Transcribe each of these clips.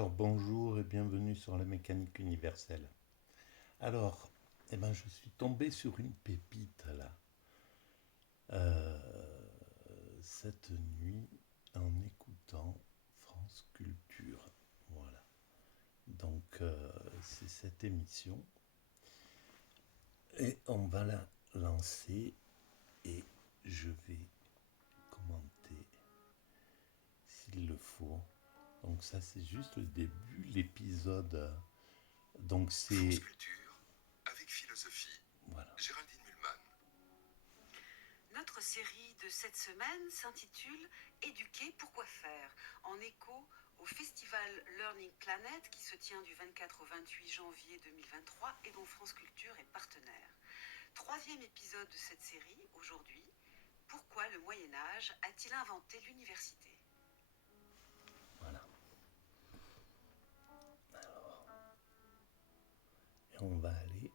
Alors bonjour et bienvenue sur la mécanique universelle. Alors, je suis tombé sur une pépite là, cette nuit en écoutant France Culture. Voilà. Donc c'est cette émission et on va la lancer et je vais commenter s'il le faut. Donc ça c'est juste le début, l'épisode. Donc c'est France Culture avec philosophie. voilà. Géraldine Mulman. Notre série de cette semaine s'intitule Éduquer, pourquoi faire, en écho au festival Learning Planet qui se tient du 24 au 28 janvier 2023 et dont France Culture est partenaire. Troisième épisode de cette série, aujourd'hui, pourquoi le Moyen-Âge a-t-il inventé l'université ? Voilà. Alors, et on va aller.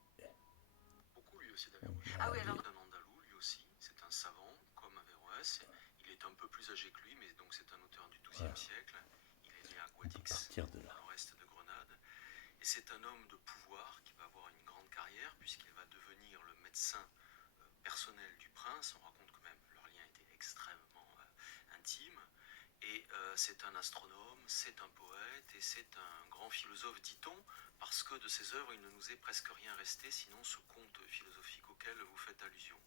Beaucoup lui aussi d'Averroès. Ah oui, alors Un Andalou, lui aussi, c'est un savant comme Averroès. Il est un peu plus âgé que lui, mais donc c'est un auteur du XIIe Voilà. siècle. Il est né à On peut Guadix, partir de au là. nord-est de Grenade. Et c'est un homme de pouvoir qui va avoir une grande carrière puisqu'il va devenir le médecin personnel du prince. On raconte quand même leur lien était extrêmement intime. Et c'est un astronome, c'est un poète et c'est un grand philosophe, dit-on, parce que de ses œuvres, il ne nous est presque rien resté, sinon ce conte philosophique auquel vous faites allusion.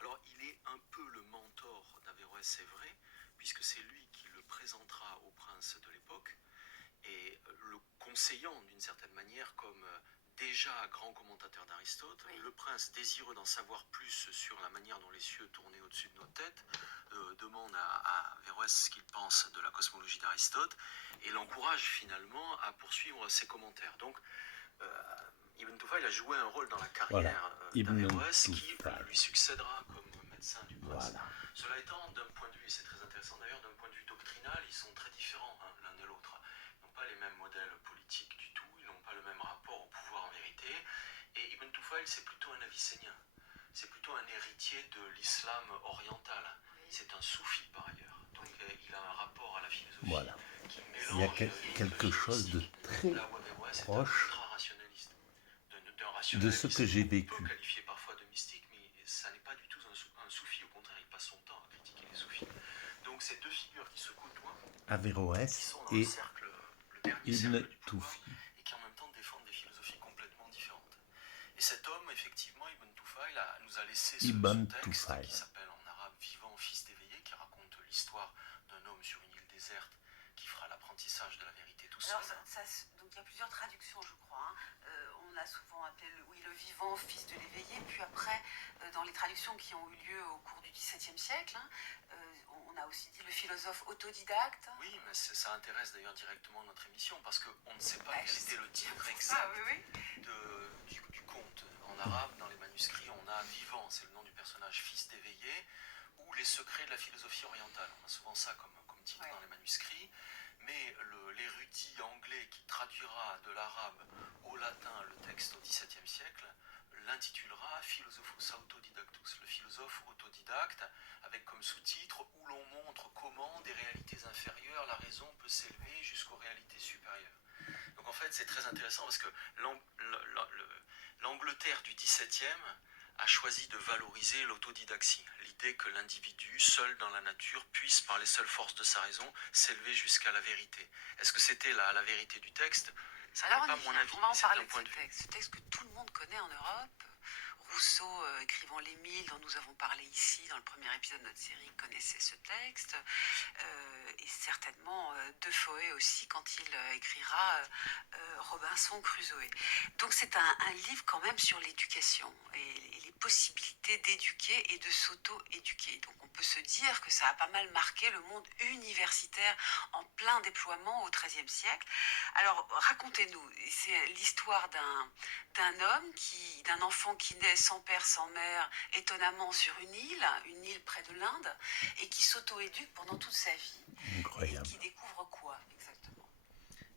Alors, il est un peu le mentor d'Averroès, c'est vrai, puisque c'est lui qui le présentera au prince de l'époque, et le conseillant d'une certaine manière comme déjà grand commentateur d'Aristote. Oui. Le prince, désireux d'en savoir plus sur la manière dont les cieux tournaient au-dessus de nos têtes, demande à Averroès ce qu'il pense de la cosmologie d'Aristote et l'encourage finalement à poursuivre ses commentaires. Donc, Ibn Tufayl a joué un rôle dans la carrière d'Averroès qui lui succédera comme médecin du prince. Voilà. Cela étant, d'un point de vue, et c'est très intéressant d'ailleurs, d'un point de vue doctrinal, ils sont très différents l'un de l'autre. Ils n'ont pas les mêmes modèles politiques du tout, ils n'ont pas le même rapport au pouvoir en vérité. Et Ibn Tufayl, c'est plutôt un avicénien. C'est plutôt un héritier de l'islam oriental. C'est un soufi par ailleurs. Donc il a un rapport à la philosophie qui mélange. Il y a quelque chose de très proche de ce que j'ai vécu. On peut qualifier parfois de mystique, mais ça n'est pas du tout un soufi. Au contraire, il passe son temps à critiquer les soufis. Donc ces deux figures qui se côtoient, Averroès et Ibn Tufayl. Et qui en même temps défendent des philosophies complètement différentes. Et cet homme, effectivement, Ibn Tufayl, nous a laissé ce texte qui s'appelle en arabe Vivant, fils d'éveillé, qui raconte l'histoire d'un homme sur une île déserte qui fera l'apprentissage de la vérité tout seul. Alors, donc il y a plusieurs traductions, je crois. On l'a souvent appelé le vivant, fils de l'éveillé. Puis après, dans les traductions qui ont eu lieu au cours du XVIIe siècle, on a aussi dit le philosophe autodidacte. Oui, mais ça intéresse d'ailleurs directement notre émission, parce qu'on ne sait pas quel était le titre exact du conte. En arabe, dans les manuscrits, on a vivant, c'est le nom du personnage, fils d'éveillé, ou les secrets de la philosophie orientale. On a souvent ça comme titre dans les manuscrits. Mais l'érudit anglais qui traduira de l'arabe au latin le texte au XVIIe siècle l'intitulera Philosophus Autodidactus, le philosophe autodidacte, avec comme sous-titre où l'on montre comment des réalités inférieures la raison peut s'élever jusqu'aux réalités supérieures. Donc en fait c'est très intéressant parce que l'Angleterre du XVIIe a choisi de valoriser l'autodidaxie, l'idée que l'individu, seul dans la nature, puisse, par les seules forces de sa raison, s'élever jusqu'à la vérité. Est-ce que c'était la vérité du texte ? Ça n'est pas mon avis. On va en parler de ce texte que tout le monde connaît en Europe. Rousseau, écrivant l'Émile, dont nous avons parlé ici dans le premier épisode de notre série, connaissait ce texte. Et certainement Defoe aussi, quand il écrira Robinson Crusoe. Donc c'est un livre quand même sur l'éducation et les possibilités d'éduquer et de s'auto-éduquer. Donc on peut se dire que ça a pas mal marqué le monde universitaire en plein déploiement au XIIIe siècle. Alors racontez-nous, c'est l'histoire d'un enfant qui naît sans père, sans mère, étonnamment sur une île près de l'Inde, et qui s'auto-éduque pendant toute sa vie. Incroyable. Et qui découvre quoi exactement ?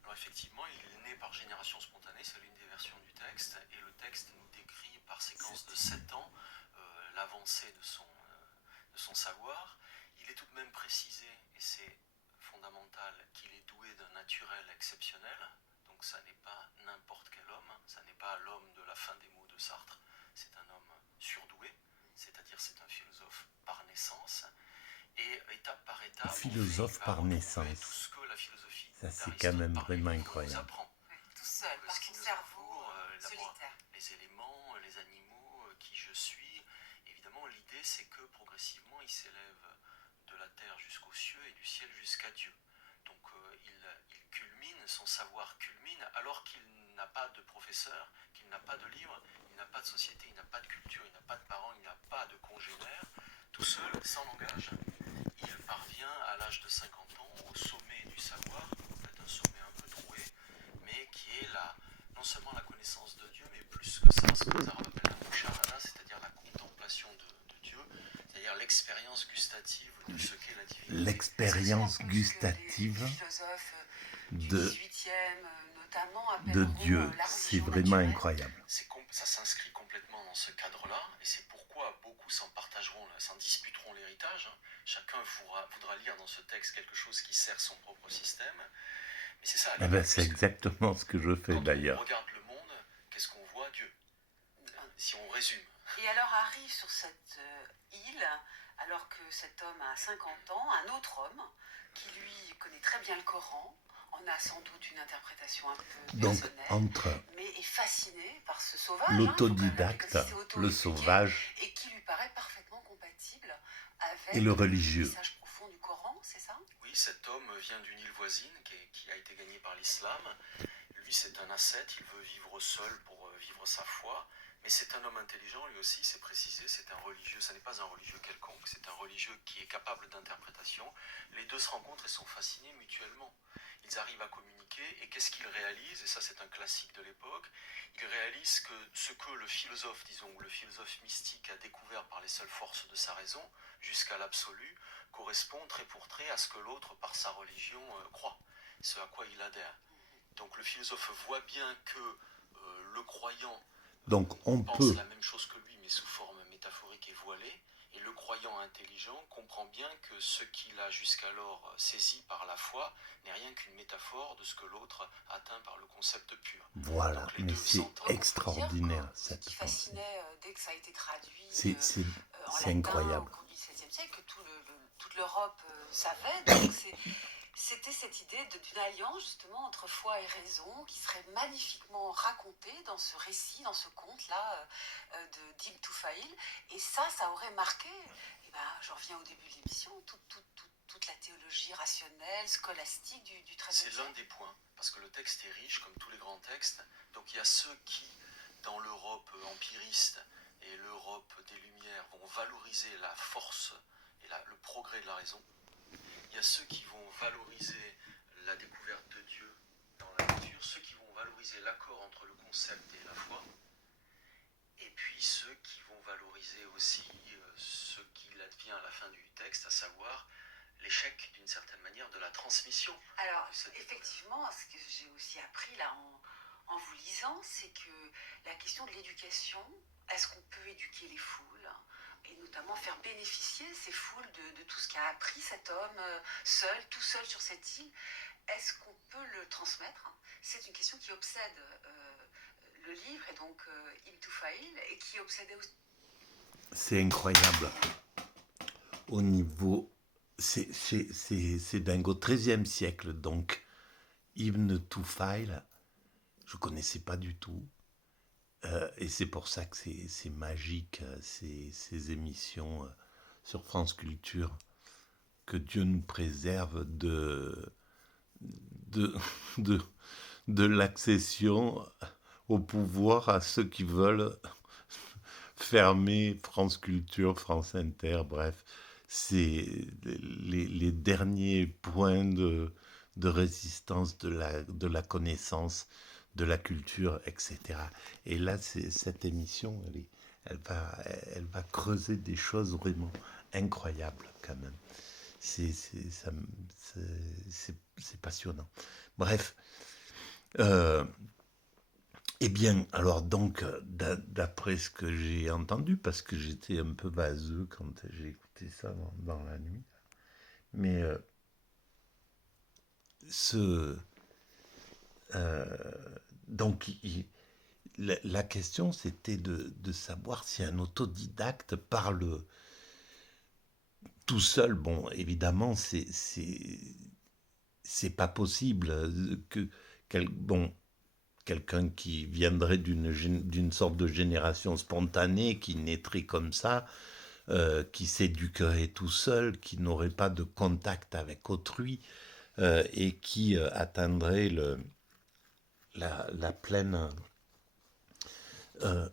Alors effectivement, il est né par génération spontanée, c'est l'une des versions du texte, et le texte nous décrit par séquence de 7 ans l'avancée de son savoir. Il est tout de même précisé, et c'est fondamental, qu'il est doué d'un naturel exceptionnel, ça n'est pas n'importe quel homme, ça n'est pas l'homme de la fin des mots de Sartre, c'est un homme surdoué, c'est-à-dire c'est un philosophe par naissance, et étape par étape, Philosophe par naissance. tout ce que la philosophie ça, c'est quand même vraiment incroyable. Nous apprend. Tout seul, par son cerveau solitaire. Les éléments, les animaux, qui je suis. Évidemment, l'idée, c'est que progressivement, il s'élève de la terre jusqu'aux cieux et du ciel jusqu'à Dieu. Donc, il culmine, son savoir culmine, alors qu'il n'a pas de professeur, qu'il n'a pas de livre, il n'a pas de société, il n'a pas de culture, il n'a pas de parents, il n'a pas de congénères. Tout seul, sans langage, il parvient à l'âge de 50 ans au sommet du savoir, peut-être un sommet un peu troué, mais qui est non seulement la connaissance de Dieu, mais plus que ça, ce que les Arabes appellent la musharada, c'est-à-dire la contemplation de Dieu, c'est-à-dire l'expérience gustative de ce qu'est la divinité. L'expérience gustative de Dieu, c'est vraiment incroyable. Ça s'inscrit complètement dans ce cadre-là, et c'est pourquoi beaucoup s'en disputeront l'héritage. Chacun voudra lire dans ce texte quelque chose qui sert son propre système. Mais c'est ça. C'est exactement ce que je fais d'ailleurs. Quand on regarde le monde, qu'est-ce qu'on voit? Dieu. Si on résume. Et alors arrive sur cette île, alors que cet homme a 50 ans, un autre homme qui lui connaît très bien le Coran, en a sans doute une interprétation un peu personnelle, mais est fasciné par ce sauvage, l'autodidacte, le sauvage, et qui lui paraît parfaitement compatible avec et le religieux. Le message profond du Coran, c'est ça? Oui, cet homme vient d'une île voisine qui a été gagnée par l'islam. Lui, c'est un ascète, il veut vivre seul pour vivre sa foi. Mais c'est un homme intelligent, lui aussi, c'est précisé, c'est un religieux, ça n'est pas un religieux quelconque, c'est un religieux qui est capable d'interprétation. Les deux se rencontrent et sont fascinés mutuellement. Ils arrivent à communiquer, et qu'est-ce qu'ils réalisent? Et ça, c'est un classique de l'époque. Ils réalisent que ce que le philosophe, disons, ou le philosophe mystique a découvert par les seules forces de sa raison, jusqu'à l'absolu, correspond trait pour trait à ce que l'autre, par sa religion, croit, ce à quoi il adhère. Donc le philosophe voit bien que le croyant pense la même chose que lui, mais sous forme métaphorique et voilée, et le croyant intelligent comprend bien que ce qu'il a jusqu'alors saisi par la foi n'est rien qu'une métaphore de ce que l'autre atteint par le concept pur. Voilà, mais c'est extraordinaire cette pensée. Ce qui fascinait dès que ça a été traduit c'est incroyable. Au cours du XVIIe siècle, que toute l'Europe savait, donc c'était cette idée d'une alliance justement entre foi et raison qui serait magnifiquement racontée dans ce récit, dans ce conte-là d'Ibn Tufaïl. Et ça aurait marqué, j'en reviens au début de l'émission, toute la théologie rationnelle, scolastique du XIIIe siècle. C'est l'un des points, parce que le texte est riche comme tous les grands textes. Donc il y a ceux qui, dans l'Europe empiriste et l'Europe des Lumières, vont valoriser la force et le progrès de la raison. Il y a ceux qui vont valoriser la découverte de Dieu dans la nature, ceux qui vont valoriser l'accord entre le concept et la foi, et puis ceux qui vont valoriser aussi ce qu'il advient à la fin du texte, à savoir l'échec d'une certaine manière de la transmission. Alors effectivement, ce que j'ai aussi appris là en vous lisant, c'est que la question de l'éducation, est-ce qu'on peut éduquer les foules ? Et notamment faire bénéficier ces foules de tout ce qu'a appris cet homme tout seul sur cette île. Est-ce qu'on peut le transmettre? C'est une question qui obsède le livre, et donc Ibn Tufaïl, et qui obsédait aussi. C'est incroyable. Au niveau... C'est dingue. Au XIIIe siècle, donc, Ibn Tufaïl, je ne connaissais pas du tout. Et c'est pour ça que c'est magique, ces émissions sur France Culture, que Dieu nous préserve de l'accession au pouvoir à ceux qui veulent fermer France Culture, France Inter, bref. C'est les derniers points de résistance de la connaissance, de la culture, etc. Et là, cette émission, elle va creuser des choses vraiment incroyables quand même. C'est passionnant. Bref. Eh bien, alors donc, d'après ce que j'ai entendu, parce que j'étais un peu vaseux quand j'ai écouté ça dans la nuit, mais Euh, donc, la question, c'était de savoir si un autodidacte parle tout seul. Bon, évidemment, c'est pas possible que bon, quelqu'un qui viendrait d'une sorte de génération spontanée, qui naîtrait comme ça, qui s'éduquerait tout seul, qui n'aurait pas de contact avec autrui, et qui atteindrait la pleine, euh,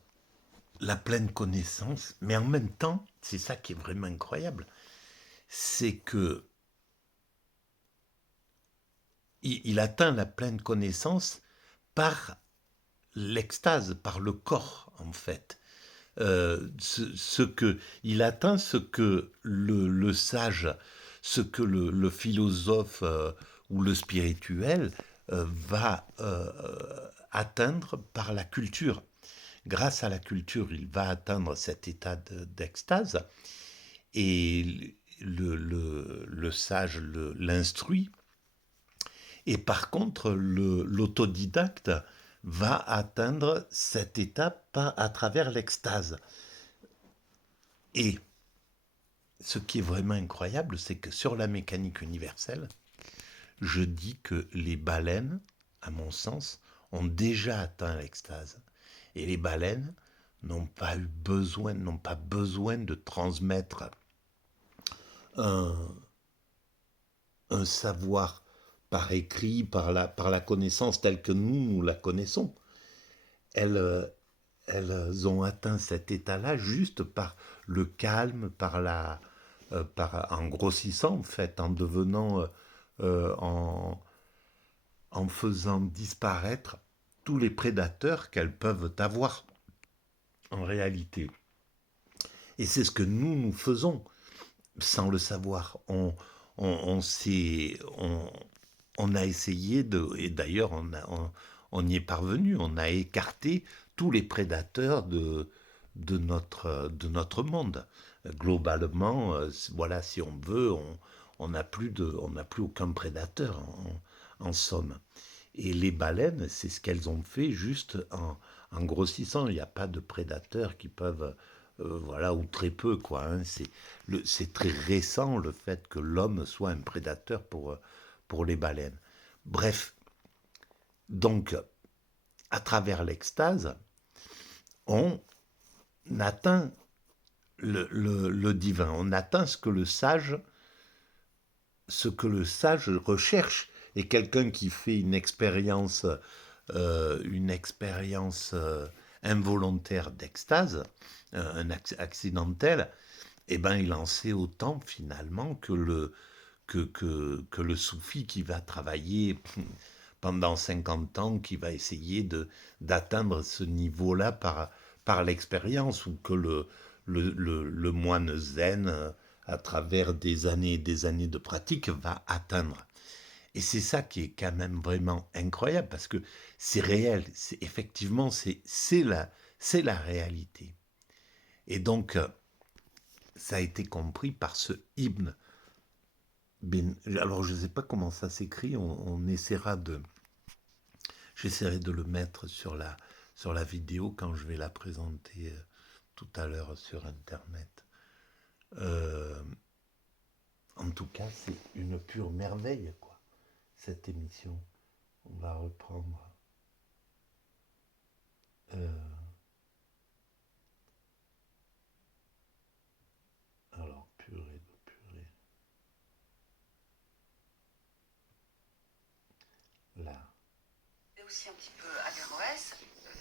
la pleine connaissance. Mais en même temps, c'est ça qui est vraiment incroyable, c'est que il atteint la pleine connaissance par l'extase, par le corps, en fait. Il atteint ce que le sage, ce que le philosophe ou le spirituel va atteindre par la culture. Grâce à la culture, il va atteindre cet état d'extase et le sage l'instruit. Et par contre, l'autodidacte va atteindre cette étape à travers l'extase. Et ce qui est vraiment incroyable, c'est que sur la mécanique universelle, je dis que les baleines, à mon sens, ont déjà atteint l'extase. Et les baleines n'ont pas besoin de transmettre un, un savoir par écrit, par la connaissance telle que nous la connaissons. Elles, elles ont atteint cet état-là juste par le calme, en grossissant, en fait, en devenant, euh, en, en faisant disparaître tous les prédateurs qu'elles peuvent avoir en réalité. Et c'est ce que nous faisons sans le savoir. On a essayé et d'ailleurs on y est parvenu, on a écarté tous les prédateurs de notre monde. Globalement, voilà, si on veut, on n'a plus aucun prédateur en somme. Et les baleines, c'est ce qu'elles ont fait juste en grossissant. Il n'y a pas de prédateurs qui peuvent, voilà, ou très peu, quoi. Hein. C'est très récent le fait que l'homme soit un prédateur pour les baleines. Bref, donc, à travers l'extase, on atteint le divin, on atteint ce que le sage recherche. Et quelqu'un qui fait une expérience involontaire d'extase, accidentelle, eh ben, il en sait autant finalement que le soufi qui va travailler pendant 50 ans, qui va essayer d'atteindre ce niveau-là par l'expérience, ou que le moine zen, à travers des années et des années de pratique, va atteindre. Et c'est ça qui est quand même vraiment incroyable, parce que c'est réel, effectivement, c'est la réalité. Et donc, ça a été compris par ce hymne. Alors, je ne sais pas comment ça s'écrit, j'essaierai de le mettre sur la vidéo quand je vais la présenter tout à l'heure sur Internet. En tout cas, c'est une pure merveille, quoi, cette émission. On va reprendre. Alors, purée de purée. Là. Et aussi un petit peu Averroès,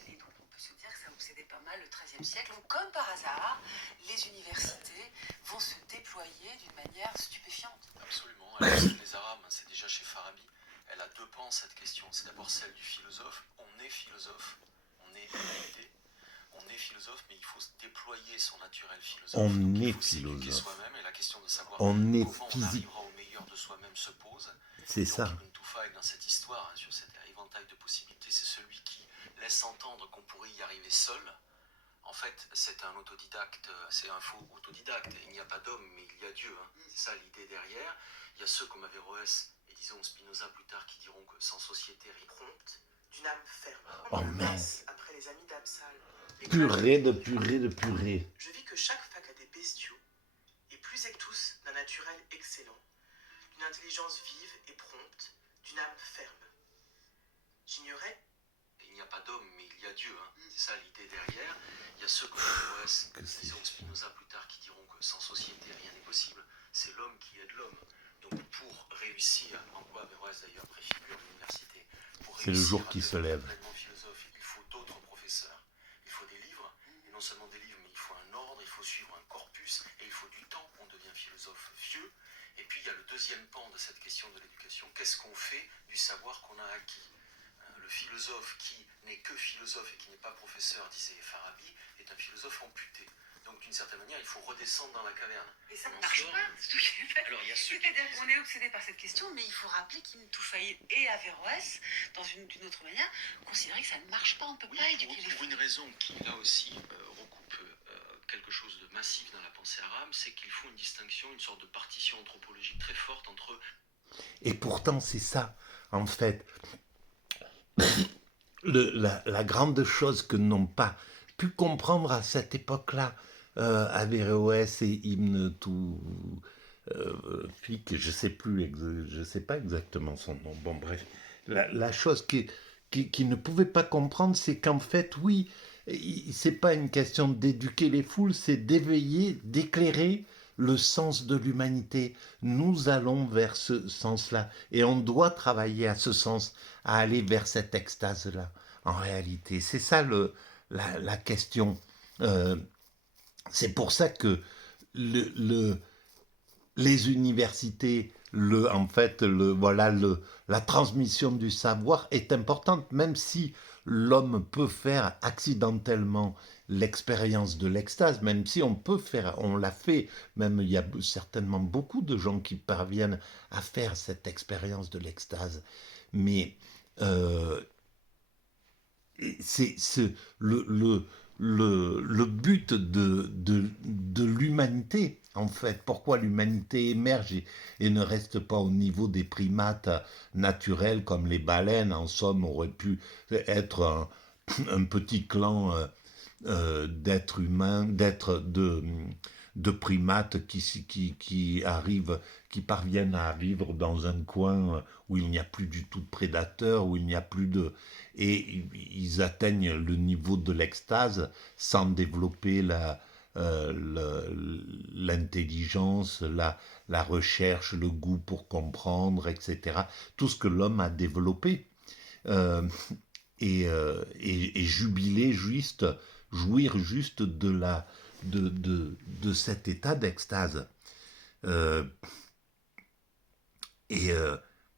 et donc on peut se dire que ça obsédait pas mal le XIIIe siècle, où comme par hasard, les universités vont se déployer d'une manière stupéfiante. Absolument. Alors, chez les Arabes, c'est déjà chez Farabi. Elle a deux pans, cette question. C'est d'abord celle du philosophe. On est philosophe. On est humanité. On est philosophe, mais il faut déployer son naturel philosophe. On donc, est il faut s'éduquer philosophe. soi-même, et la question de savoir on est comment on arrivera au meilleur de soi-même se pose. C'est et donc, ça. Ibn Tufayl, dans cette histoire, sur cet éventail de possibilités, c'est celui qui laisse entendre qu'on pourrait y arriver seul. En fait, c'est un autodidacte, c'est un faux autodidacte. Il n'y a pas d'homme, mais il y a Dieu. Hein. C'est ça l'idée derrière. Il y a ceux comme Averroès et disons Spinoza plus tard qui diront que sans société, rien prompte. d'une âme ferme. Oh mince. Après les amis d'Absal. Purée de purée de purée. Je vis que chaque fac a des bestiaux, et plus que tous d'un naturel excellent, d'une intelligence vive et prompte, d'une âme ferme. J'ignorais. Il n'y a pas d'homme, mais il y a Dieu. C'est ça l'idée derrière. Il y a ceux comme Averroès, disons Spinoza plus tard, qui diront que sans société, rien n'est possible. C'est l'homme qui aide l'homme. Donc pour réussir, en quoi Averroès d'ailleurs préfigure l'université, c'est le jour qui se lève. Philosophe, il faut d'autres professeurs. Il faut des livres, et non seulement des livres, mais il faut un ordre, il faut suivre un corpus, et il faut du temps. On devient philosophe vieux. Et puis il y a le deuxième pan de cette question de l'éducation. Qu'est-ce qu'on fait du savoir qu'on a acquis? Le philosophe qui n'est que philosophe et qui n'est pas professeur, disait Farabi, est un philosophe amputé. Donc d'une certaine manière, il faut redescendre dans la caverne. Et ça ne marche pas. Alors il y a ceux C'est-à-dire qu'on est obsédé par cette question, mais il faut rappeler qu'Ibn Toufaïl et Averroès, d'une autre manière, considéraient que ça ne marche pas. On ne peut pas éduquer les pour fous. une raison qui, là aussi, recoupe quelque chose de massif dans la pensée arabe, c'est qu'il faut une distinction, une sorte de partition anthropologique très forte entre... Et pourtant, c'est ça, en fait. La grande chose que n'ont pas pu comprendre à cette époque-là, Averroès et Ibn Toufiq, je sais pas exactement son nom. Bon, bref, la chose qui ne pouvait pas comprendre, c'est qu'en fait, oui, c'est pas une question d'éduquer les foules, c'est d'éveiller, d'éclairer le sens de l'humanité. Nous allons vers ce sens-là, et on doit travailler à ce sens, à aller vers cette extase-là. En réalité, c'est ça la question. C'est pour ça que les universités, la transmission du savoir est importante, même si l'homme peut faire accidentellement l'expérience de l'extase, même si on l'a fait, même il y a certainement beaucoup de gens qui parviennent à faire cette expérience de l'extase, mais c'est le but de l'humanité, en fait. Pourquoi l'humanité émerge et ne reste pas au niveau des primates naturels comme les baleines, en somme, auraient pu être un petit clan d'êtres humains, de primates qui parviennent à vivre dans un coin où il n'y a plus du tout de prédateurs, où il n'y a plus de... Et ils atteignent le niveau de l'extase sans développer l'intelligence, la recherche, le goût pour comprendre, etc. Tout ce que l'homme a développé. Et jubiler juste, jouir juste de cet état d'extase.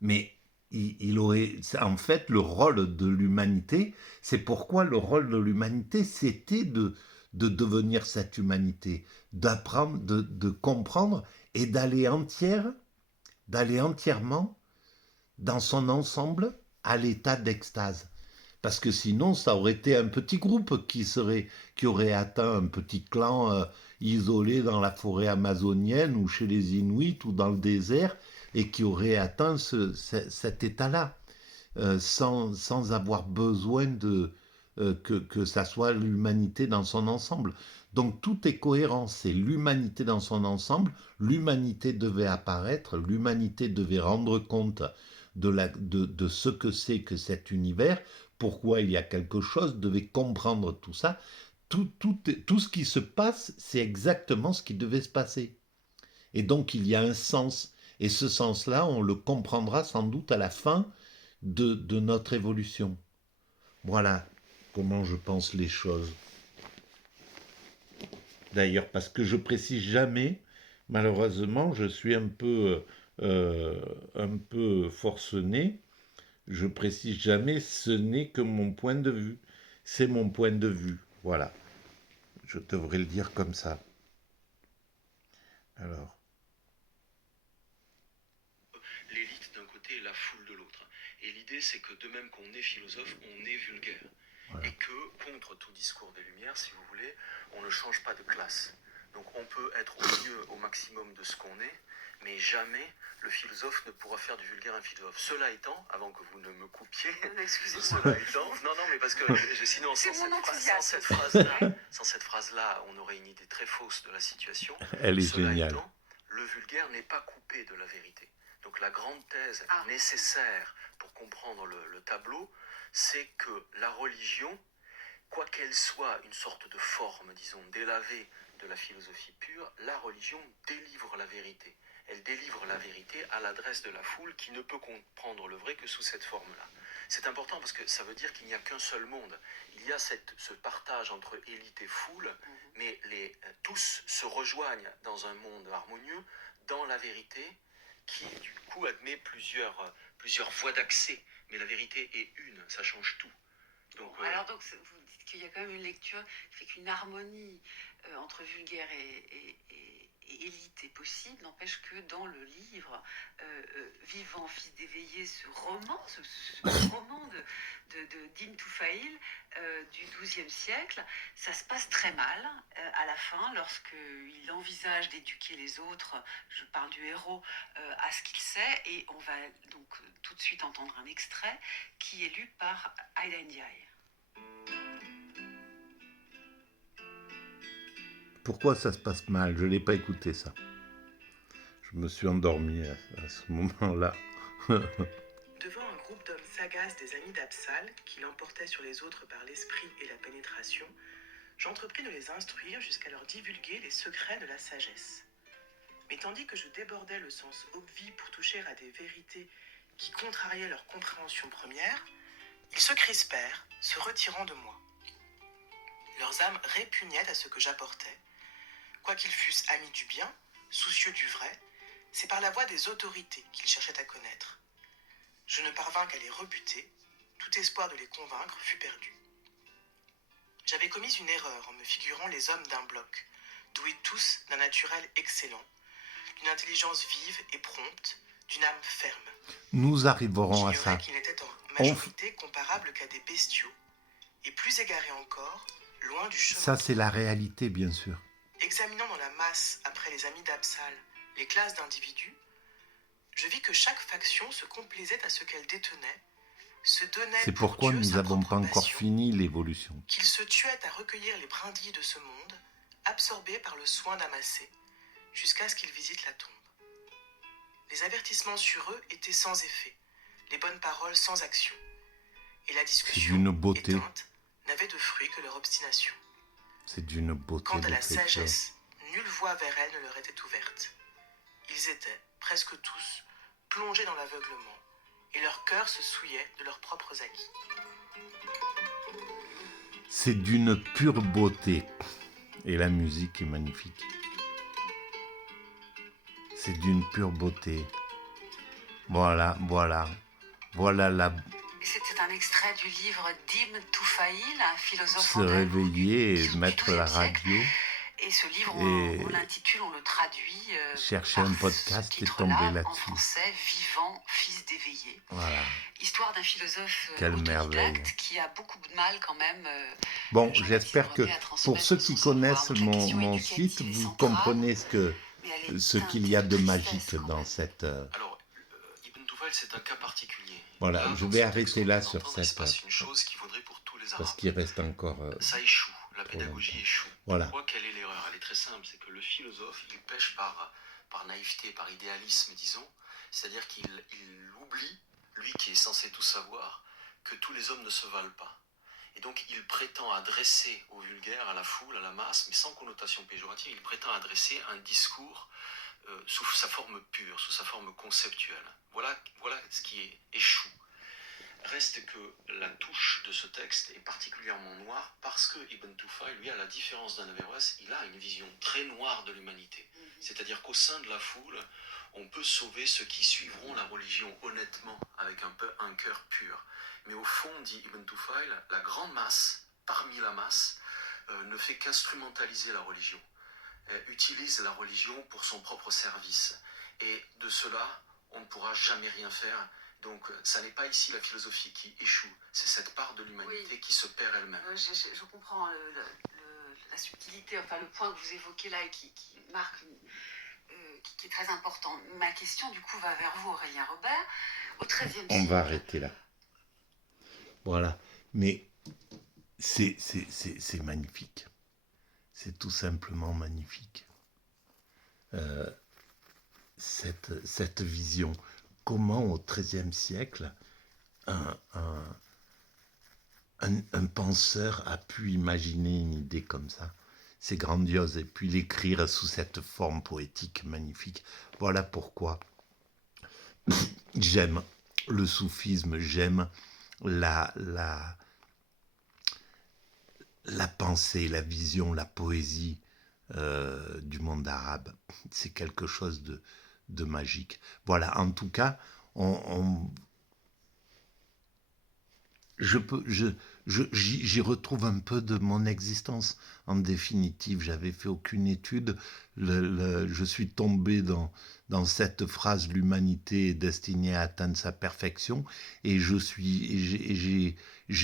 Mais il aurait, en fait, le rôle de l'humanité, c'est pourquoi le rôle de l'humanité, c'était de devenir cette humanité, d'apprendre, de comprendre et d'aller entièrement dans son ensemble à l'état d'extase. Parce que sinon, ça aurait été un petit groupe qui aurait atteint un petit clan isolé dans la forêt amazonienne ou chez les Inuits ou dans le désert et qui aurait atteint cet état-là sans avoir besoin que ça soit l'humanité dans son ensemble. Donc tout est cohérent, c'est l'humanité dans son ensemble, l'humanité devait apparaître, l'humanité devait rendre compte de ce que c'est que cet univers, pourquoi il y a quelque chose, devait comprendre tout ça. Tout ce qui se passe, c'est exactement ce qui devait se passer. Et donc il y a un sens. Et ce sens-là, on le comprendra sans doute à la fin de notre évolution. Voilà comment je pense les choses. D'ailleurs, parce que je précise jamais, malheureusement, je suis un peu forcené, je précise jamais, ce n'est que mon point de vue. C'est mon point de vue. Voilà. Je devrais le dire comme ça. Alors. L'élite d'un côté et la foule de l'autre. Et l'idée, c'est que de même qu'on est philosophe, on est vulgaire. Voilà. Et que, contre tout discours des Lumières, si vous voulez, on ne change pas de classe. Donc on peut être au mieux, au maximum de ce qu'on est, mais jamais le philosophe ne pourra faire du vulgaire un philosophe. Cela étant, avant que vous ne me coupiez, Excusez-moi. cela étant, non, mais parce que sinon, C'est sans mon cette, enthousiasme. sans cette phrase-là, on aurait une idée très fausse de la situation. Elle est Cela géniale. étant, le vulgaire n'est pas coupé de la vérité. Donc la grande thèse Ah. nécessaire pour comprendre le tableau, c'est que la religion, quoi qu'elle soit une sorte de forme, disons, délavée de la philosophie pure, la religion délivre la vérité. Elle délivre la vérité à l'adresse de la foule qui ne peut comprendre le vrai que sous cette forme-là. C'est important parce que ça veut dire qu'il n'y a qu'un seul monde. Il y a ce partage entre élite et foule, mais tous se rejoignent dans un monde harmonieux, dans la vérité, qui du coup admet plusieurs voies d'accès. Mais la vérité est une, ça change tout. Donc, alors donc, vous dites qu'il y a quand même une lecture qui fait qu'une harmonie entre vulgaire et élite est possible, n'empêche que dans le livre Vivant, fils d'éveillé, ce roman, ce roman d'Ibn Toufaïl du XIIe siècle, ça se passe très mal à la fin, lorsqu'il envisage d'éduquer les autres, je parle du héros, à ce qu'il sait, et on va donc tout de suite entendre un extrait qui est lu par Aïda Ndiaye. Pourquoi ça se passe mal? Je ne l'ai pas écouté, ça. Je me suis endormi à ce moment-là. Devant un groupe d'hommes sagaces des amis d'Absal, qui l'emportaient sur les autres par l'esprit et la pénétration, j'entrepris de les instruire jusqu'à leur divulguer les secrets de la sagesse. Mais tandis que je débordais le sens obvi pour toucher à des vérités qui contrariaient leur compréhension première, ils se crispèrent, se retirant de moi. Leurs âmes répugnaient à ce que j'apportais. Quoiqu'ils fussent amis du bien, soucieux du vrai, c'est par la voie des autorités qu'ils cherchaient à connaître. Je ne parvins qu'à les rebuter, tout espoir de les convaincre fut perdu. J'avais commis une erreur en me figurant les hommes d'un bloc, doués tous d'un naturel excellent, d'une intelligence vive et prompte, d'une âme ferme. Nous arriverons à ça. J'ignorais qu'ils n'étaient en majorité comparables qu'à des bestiaux, et plus égarés encore, loin du chemin. Ça, c'est la réalité, bien sûr. Examinant dans la masse, après les amis d'Absal, les classes d'individus, je vis que chaque faction se complaisait à ce qu'elle détenait, se donnait C'est pour pourquoi Dieu nous sa n'avons propre pas encore passion, fini l'évolution. qu'ils se tuaient à recueillir les brindilles de ce monde, absorbés par le soin d'amasser, jusqu'à ce qu'ils visitent la tombe. Les avertissements sur eux étaient sans effet, les bonnes paroles sans action, et la discussion, d'une beauté. éteinte, n'avait de fruit que leur obstination. C'est d'une beauté Quant à la d'écriture. sagesse, nulle voie vers elle ne leur était ouverte. Ils étaient, presque tous, plongés dans l'aveuglement, et leur cœur se souillait de leurs propres acquis. C'est d'une pure beauté. Et la musique est magnifique. C'est d'une pure beauté. Voilà la C'était un extrait du livre d'Ibn Toufaïl, un philosophe se andalou réveiller et du mettre la XIIe siècle. radio, Et ce livre, et on l'intitule, on le traduit chercher par un podcast ce et titre-là, tomber en là-dessus. français, Vivant, fils d'éveillé. Voilà. Histoire d'un philosophe Quelle autodidacte merveille. qui a beaucoup de mal quand même. Bon, Jean-Baptiste j'espère que René, à transmettre pour ceux qui son savoir. connaissent Donc, la question mon éducative site, est vous centrale, comprenez mais elle est ce qu'il teintée y a de tristesse, magique quand dans même. cette... Alors, Ibn Toufaïl, c'est un cas particulier. Voilà, Là, je dans vais ce arrêter texte qu'on là vient sur d'entendre, il se cette... passe une chose qui vaudrait pour tous les Parce Arabes. qu'il reste encore... Ça échoue, la trop pédagogie longtemps. échoue. Voilà. Pourquoi? Quelle est l'erreur? Elle est très simple, c'est que le philosophe, il pêche par naïveté, par idéalisme, disons. C'est-à-dire qu'il oublie, lui qui est censé tout savoir, que tous les hommes ne se valent pas. Et donc il prétend adresser au vulgaire, à la foule, à la masse, mais sans connotation péjorative, il prétend adresser un discours sous sa forme pure, sous sa forme conceptuelle. Voilà ce qui échoue. Reste que la touche de ce texte est particulièrement noire parce que Ibn Toufaïl, lui, à la différence d'un Averroès, il a une vision très noire de l'humanité. C'est-à-dire qu'au sein de la foule, on peut sauver ceux qui suivront la religion honnêtement, avec un cœur pur. Mais au fond, dit Ibn Toufaïl, la grande masse, parmi la masse, ne fait qu'instrumentaliser la religion, utilise la religion pour son propre service. Et de cela, on ne pourra jamais rien faire. Donc, ça n'est pas ici la philosophie qui échoue, c'est cette part de l'humanité qui se perd elle-même. Je comprends la subtilité, enfin le point que vous évoquez là et qui marque qui est très important. Ma question, du coup, va vers vous, Aurélien Robert. Au XIIIe siècle... On va arrêter là. Voilà. Mais c'est magnifique. C'est tout simplement magnifique. Cette vision. Comment au XIIIe siècle, un penseur a pu imaginer une idée comme ça. C'est grandiose. Et puis l'écrire sous cette forme poétique magnifique. Voilà pourquoi j'aime le soufisme, j'aime la pensée, la vision, la poésie du monde arabe. C'est quelque chose de magique. Voilà, en tout cas, j'y retrouve un peu de mon existence. En définitive, j'avais fait aucune étude. Je suis tombé dans cette phrase, l'humanité est destinée à atteindre sa perfection, et j'ai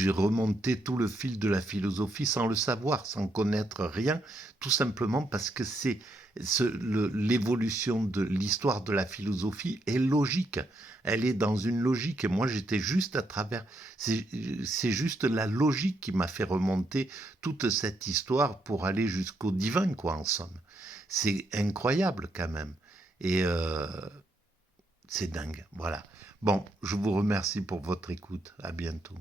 remonté tout le fil de la philosophie sans le savoir, sans connaître rien, tout simplement parce que l'évolution de l'histoire de la philosophie est logique. Elle est dans une logique, et moi j'étais juste à travers, c'est juste la logique qui m'a fait remonter toute cette histoire pour aller jusqu'au divin, quoi, en somme. C'est incroyable quand même, et c'est dingue, voilà. Bon, je vous remercie pour votre écoute, à bientôt.